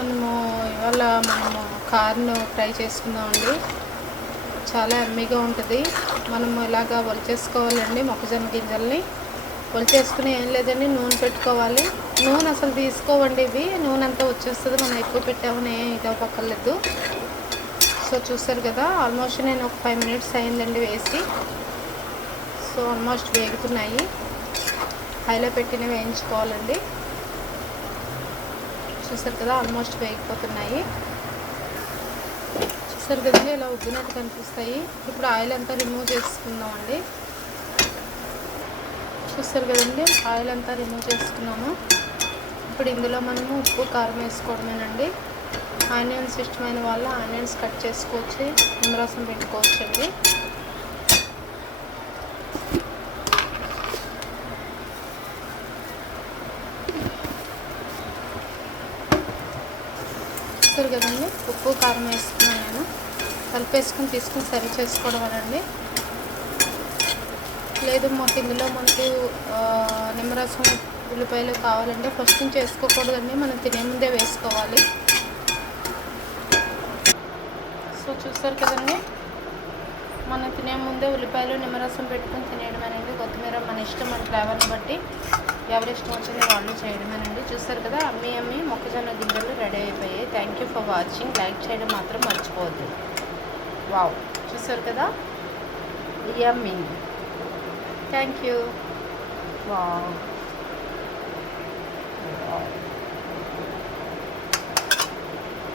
మనము ఇవాళ మనము కార్ను ఫ్రై చేసుకుందామండి. చాలా ఎమ్మీగా ఉంటుంది. మనము ఇలాగా ఒలిచేసుకోవాలండి మొక్కజొన్న గింజల్ని. ఒలిచేసుకుని ఏం లేదండి నూనె పెట్టుకోవాలి. నూనె అసలు తీసుకోవండి ఇవి. నూనె అంతా వచ్చేస్తుంది. మనం ఎక్కువ పెట్టామని ఇదో పక్కర్లేదు సో చూస్తారు కదా ఆల్మోస్ట్ నేను ఒక ఫైవ్ మినిట్స్ అయిందండి వేసి. సో ఆల్మోస్ట్ వేగుతున్నాయి. హైలో పెట్టిన వేయించుకోవాలండి. చూసారు కదా? ఆల్మోస్ట్ వేగిపోతున్నాయి. చూసారు కదండి ఇలా ఉబ్బినట్టు కనిపిస్తాయి. ఇప్పుడు ఆయిల్ అంతా రిమూవ్ చేసుకుందామండి. చూస్తారు కదండి? ఆయిల్ అంతా రిమూవ్ చేసుకున్నాము. ఇప్పుడు ఇందులో మనము ఉప్పు కారం వేసుకోవడమేనండి. ఆనియన్స్ ఇష్టమైన వాళ్ళు ఆనియన్స్ కట్ చేసుకోవచ్చు. నిమ్మరసం పెట్టుకోవచ్చండి చూసారు కదండి. ఉప్పు కారం వేసుకున్నాను. నేను కలిపేసుకుని తీసుకుని సర్వ్ చేసుకోవడం అండి లేదు మాకు ఇందులో మనకి నిమ్మరసం ఉల్లిపాయలు కావాలంటే ఫస్ట్ నుంచి వేసుకోకూడదండి. మనం తినే ముందే వేసుకోవాలి. సో చూస్తారు కదండి. మనం తినే ముందే ఉల్లిపాయలు నిమ్మరసం పెట్టుకొని తినేయడం అనేది కొత్తిమీర మన ఇష్టం మన ఫ్లేవర్ని బట్టి ఎవరి ఇష్టం వచ్చింది వాళ్ళు చేయడమేనండి. చూస్తారు కదా అమ్మి అమ్మి మొక్కజొన్న గింజలు రెడీ అయిపోయాయి. Thank you for watching like చేయడం మాత్రం మర్చిపోవద్దు. వావ్ చూసారు కదా? Yummy thank you wow wow